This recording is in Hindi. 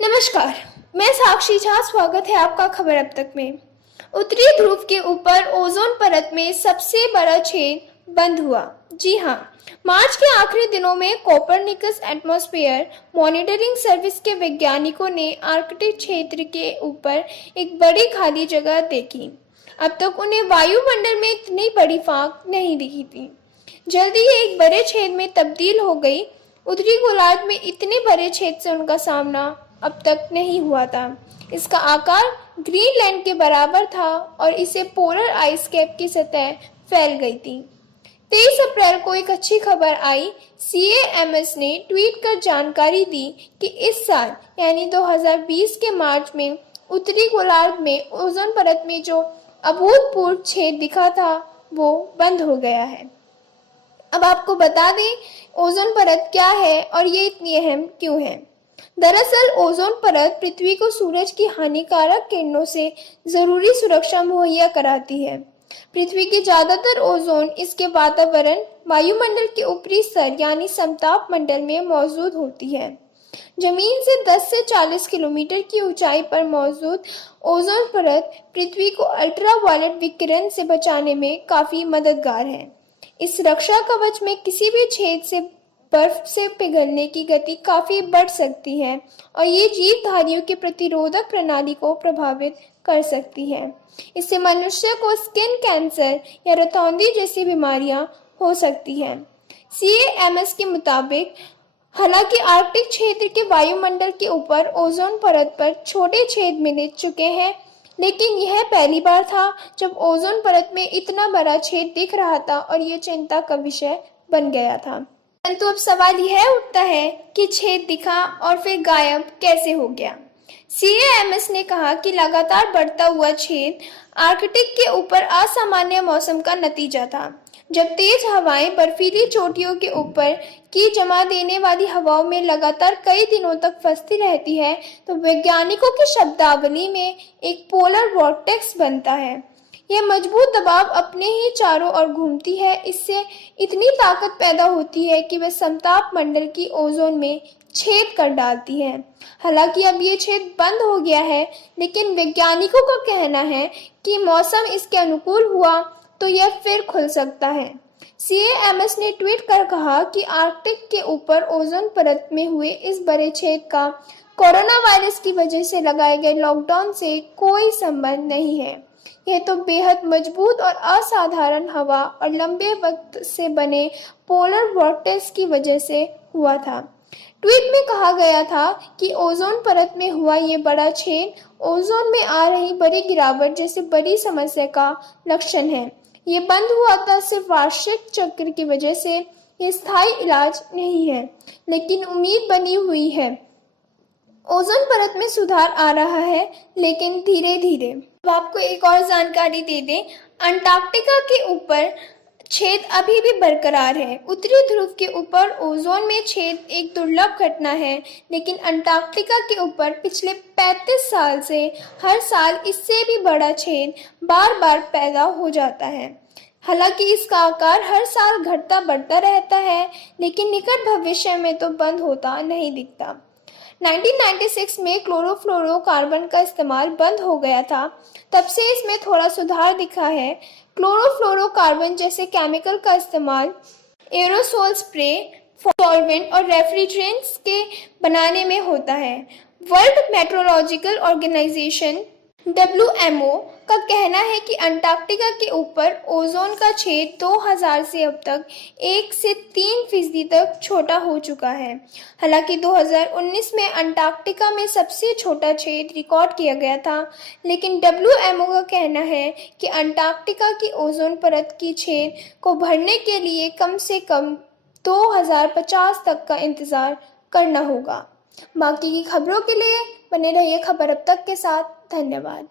नमस्कार, मैं साक्षी झा। स्वागत है आपका खबर अब तक में। उत्तरी ध्रुव के ऊपर ओजोन परत में सबसे बड़ा छेद बंद हुआ। जी हाँ, मार्च के आखिरी दिनों में कोपरनिकस एटमॉस्फेयर मॉनिटरिंग सर्विस के वैज्ञानिकों ने आर्कटिक क्षेत्र के ऊपर एक बड़ी खाली जगह देखी। अब तक उन्हें वायुमंडल में इतनी बड़ी फाक नहीं दिखी थी। जल्दी ही एक बड़े छेद में तब्दील हो गई। उत्तरी गोलार्ध में इतने बड़े छेद से उनका सामना अब तक नहीं हुआ था। इसका आकार ग्रीनलैंड के बराबर था और इसे पोलर आइस कैप की सतह फैल गई थी। 23 अप्रैल को एक अच्छी खबर आई। CAMS ने ट्वीट कर जानकारी दी कि इस साल यानी 2020 के मार्च में उत्तरी गोलार्ध में ओजोन परत में जो अभूतपूर्व छेद दिखा था वो बंद हो गया है। अब आपको बता दें ओजोन परत क्या है और ये इतनी अहम क्यों है। दरअसल ओजोन परत पृथ्वी को सूरज की हानिकारक किरणों से जरूरी सुरक्षा मुहैया कराती है। पृथ्वी की ज्यादातर ओजोन इसके वातावरण वायुमंडल के ऊपरी स्तर यानी समताप मंडल में मौजूद होती है। जमीन से 10 से 40 किलोमीटर की ऊंचाई पर मौजूद ओजोन परत पृथ्वी को अल्ट्रावायलेट विकिरण से बचाने में काफी मददगार है। इस रक्षा कवच में किसी भी छेद से बर्फ से पिघलने की गति काफी बढ़ सकती है और ये जीवधारियों की प्रतिरोधक प्रणाली को प्रभावित कर सकती है। इससे मनुष्य को स्किन कैंसर या रतौंधी जैसी बीमारियां हो सकती हैं। CAMS के मुताबिक हालांकि आर्कटिक क्षेत्र के वायुमंडल के ऊपर ओजोन परत पर छोटे छेद मिल चुके हैं, लेकिन यह पहली बार था जब ओजोन परत में इतना बड़ा छेद दिख रहा था और ये चिंता का विषय बन गया था। परंतु अब सवाल यह उठता है कि छेद दिखा और फिर गायब कैसे हो गया। CAMS ने कहा कि लगातार बढ़ता हुआ छेद आर्कटिक के ऊपर असामान्य मौसम का नतीजा था। जब तेज हवाएं बर्फीली चोटियों के ऊपर की जमा देने वाली हवाओं में लगातार कई दिनों तक फंसती रहती है तो वैज्ञानिकों की शब्दावली में एक पोलर वॉर्टेक्स बनता है। यह मजबूत दबाव अपने ही चारों ओर घूमती है। इससे इतनी ताकत पैदा होती है कि वह समताप मंडल की ओजोन में छेद कर डालती है। हालांकि अब ये छेद बंद हो गया है, लेकिन वैज्ञानिकों का कहना है कि मौसम इसके अनुकूल हुआ तो यह फिर खुल सकता है। CAMS ने ट्वीट कर कहा कि आर्कटिक के ऊपर ओजोन परत में हुए इस बड़े छेद का कोरोना वायरस की वजह से लगाए गए लॉकडाउन से कोई संबंध नहीं है। यह तो बेहद मजबूत और असाधारण हवा और लंबे वक्त से बने पोलर वॉर्टेक्स की वजह से हुआ था। ट्वीट में कहा गया था कि ओजोन परत में हुआ ये बड़ा छेद ओजोन में आ रही बड़ी गिरावट जैसी बड़ी समस्या का लक्षण है। ये बंद हुआ था सिर्फ वार्षिक चक्र की वजह से। ये स्थायी इलाज नहीं है, लेकिन उम्मीद बनी हुई है। ओजोन परत में सुधार आ रहा है, लेकिन धीरे धीरे। अब आपको एक और जानकारी दे दें, अंटार्कटिका के ऊपर छेद अभी भी बरकरार है। उत्तरी ध्रुव के ऊपर ओजोन में छेद एक दुर्लभ घटना है, लेकिन अंटार्कटिका के ऊपर पिछले 35 साल से हर साल इससे भी बड़ा छेद बार बार पैदा हो जाता है। हालांकि इसका आकार हर साल घटता बढ़ता रहता है, लेकिन निकट भविष्य में तो बंद होता नहीं दिखता। 1996 में क्लोरोफ्लोरोकार्बन का इस्तेमाल बंद हो गया था। तब से इसमें थोड़ा सुधार दिखा है। क्लोरोफ्लोरोकार्बन जैसे केमिकल का इस्तेमाल एरोसोल स्प्रे, सॉल्वेंट और रेफ्रिजरेंट्स के बनाने में होता है। वर्ल्ड मेट्रोलॉजिकल ऑर्गेनाइजेशन WMO का कहना है कि अंटार्कटिका के ऊपर ओजोन का छेद 2000 से अब तक 1 से 3% तक छोटा हो चुका है। हालांकि 2019 में अंटार्कटिका में सबसे छोटा छेद रिकॉर्ड किया गया था, लेकिन WMO का कहना है कि अंटार्कटिका की ओजोन परत की छेद को भरने के लिए कम से कम 2050 तक का इंतजार करना होगा। बाकी की खबरों के लिए बने रहिए खबर अब तक के साथ। धन्यवाद।